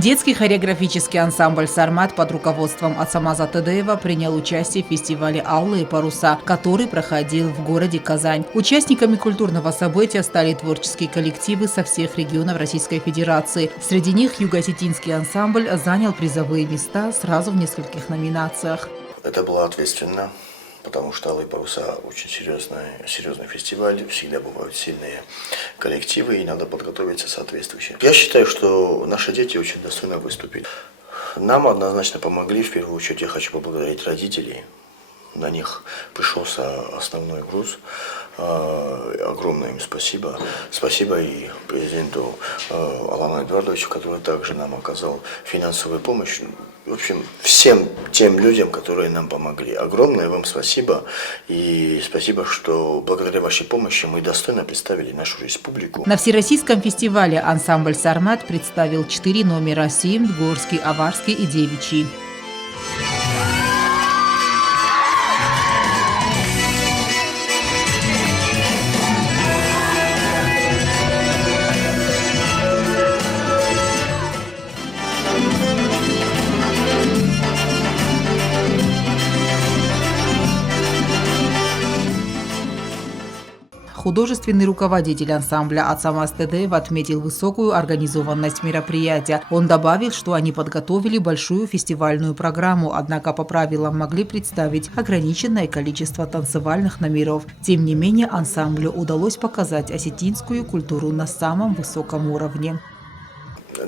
Детский хореографический ансамбль «Сармат» под руководством Ацамаза Тедеева принял участие в фестивале «Алые паруса», который проходил в городе Казань. Участниками культурного события стали творческие коллективы со всех регионов Российской Федерации. Среди них юго-осетинский ансамбль занял призовые места сразу в нескольких номинациях. Это было ответственно, потому что «Алые паруса» очень серьезный фестиваль, всегда бывают сильные коллективы, и надо подготовиться соответствующе. Я считаю, что наши дети очень достойно выступили. Нам однозначно помогли, в первую очередь я хочу поблагодарить родителей. На них пришелся основной груз. Огромное им спасибо. Спасибо и президенту Алану Эдуардовичу, который также нам оказал финансовую помощь. В общем, всем тем людям, которые нам помогли. Огромное вам спасибо. И спасибо, что благодаря вашей помощи мы достойно представили нашу республику. На всероссийском фестивале ансамбль «Сармат» представил 4 номера: Симд, Горский, Аварский и Девичий. Художественный руководитель ансамбля Ацамаз Тедеев отметил высокую организованность мероприятия. Он добавил, что они подготовили большую фестивальную программу, однако по правилам могли представить ограниченное количество танцевальных номеров. Тем не менее, ансамблю удалось показать осетинскую культуру на самом высоком уровне.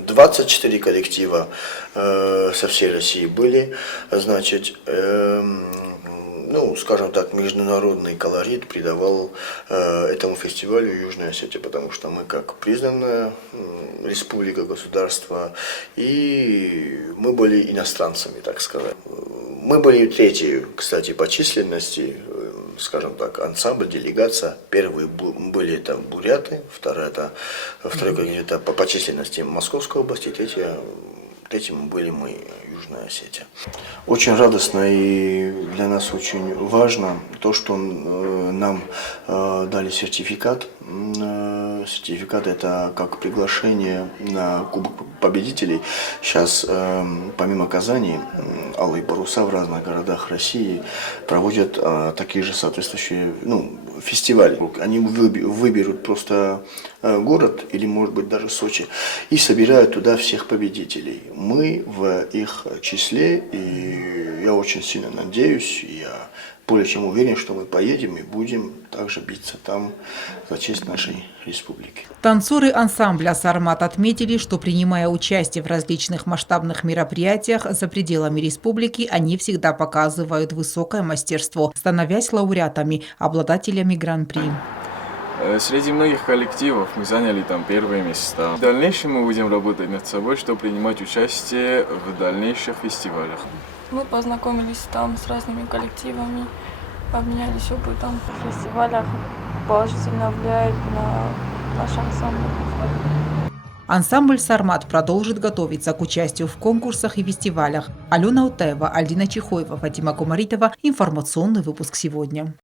24 коллектива со всей России были, значит, скажем так, международный колорит придавал этому фестивалю Южной Осетии, потому что мы как признанная республика, государство, и мы были иностранцами, так сказать. Мы были третьи, кстати, по численности, скажем так, ансамбль, делегация. Первые были это буряты, второй это по численности Московской области, третьим были мы, Южная Осетия. Очень радостно и для нас очень важно то, что нам дали сертификат. Сертификат — это как приглашение на Кубок победителей. Сейчас помимо Казани, «Алые паруса» в разных городах России проводят такие же соответствующие фестивали. Они выберут просто город или, может быть, даже Сочи и собирают туда всех победителей. Мы в их числе, и я очень сильно надеюсь, я более чем уверен, что мы поедем и будем также биться там за честь нашей республики. Танцоры ансамбля «Сармат» отметили, что, принимая участие в различных масштабных мероприятиях за пределами республики, они всегда показывают высокое мастерство, становясь лауреатами, обладателями гран-при. Среди многих коллективов мы заняли там первые места. В дальнейшем мы будем работать над собой, чтобы принимать участие в дальнейших фестивалях. Мы познакомились там с разными коллективами, обменялись опытом. В фестивалях положительно влияет на наш ансамбль. Ансамбль «Сармат» продолжит готовиться к участию в конкурсах и фестивалях. Алена Утаева, Альдина Чихоева, Фатима Кумаритова. Информационный выпуск сегодня.